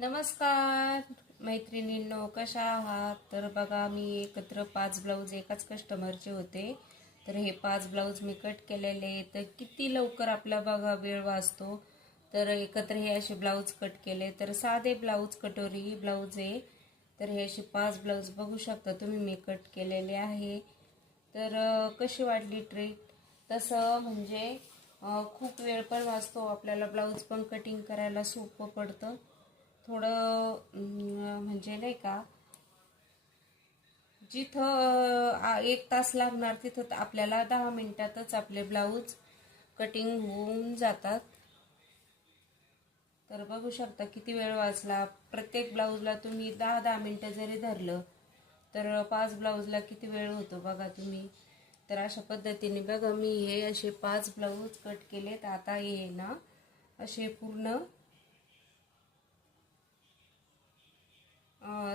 नमस्कार मैत्रिणींनो, कशा आहात? तर बघा, मी एकत्र 5 ब्लाऊज एकाच कस्टमरचे होते. तर हे 5 ब्लाऊज मी कट केलेले. तर किती लवकर आपला बघा वेळ वाचतो. तर एकत्र हे असे ब्लाऊज कट केले. तर साधे ब्लाऊज, कटोरी ब्लाऊज आहे. तर हे असे 5 ब्लाऊज बघू शकता तुम्ही मी कट केलेले आहे. तर कशी वाटली ट्रिक? तसं म्हणजे खूप वेळ पण वाचतो आपल्याला, ब्लाऊज पण कटिंग करायला सोपं पडतं. थोडं म्हणजे नाही का, जिथं 1 तास लागणार तिथं आपल्याला 10 मिनिटातच आपले ब्लाऊज कटिंग होऊन जातात. तर बघू शकता किती वेळ वाचला. प्रत्येक ब्लाऊजला तुम्ही 10-10 मिनिटं जरी धरलं तर 5 ब्लाऊजला किती वेळ होतो बघा तुम्ही. तर अशा पद्धतीने बघा मी हे असे 5 ब्लाऊज कट केलेत. आता हे ना असे पूर्ण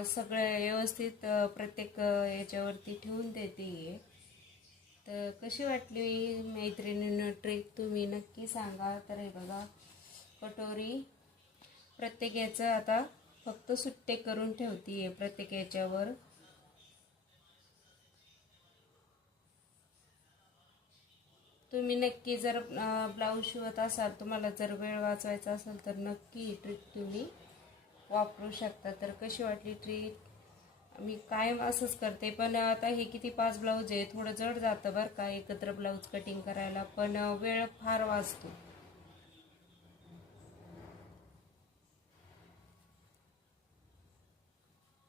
सगळे व्यवस्थित प्रत्येक याच्यावरती ठेवून देते. तर कशी वाटली मैत्रिणींनो ट्रिक, तुम्ही नक्की सांगा. तर हे बघा कटोरी प्रत्येक याचं आता फक्त सुट्टे करून ठेवते प्रत्येक याच्यावर. तुम्ही नक्की जर ब्लाऊज शिवत असाल, तुम्हाला जर वेळ वाचवायचा असेल तर नक्की ही ट्रिक तुम्ही वापरू शकता. तर कशी वाटली ट्रिक? मी कायम असंच करते, पण आता हे किती 5 ब्लाऊज आहे, थोडं जड जातं बरं का एकत्र ब्लाऊज कटिंग करायला, पण वेळ फार वाचतो.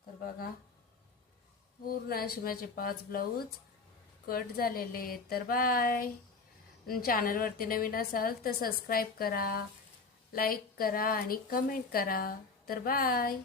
तर बघा पूर्ण असे माझे 5 ब्लाऊज कट झालेले आहेत. तर बाय. चॅनलवरती नवीन असाल तर सबस्क्राईब करा, लाईक करा आणि कमेंट करा. तर बाय.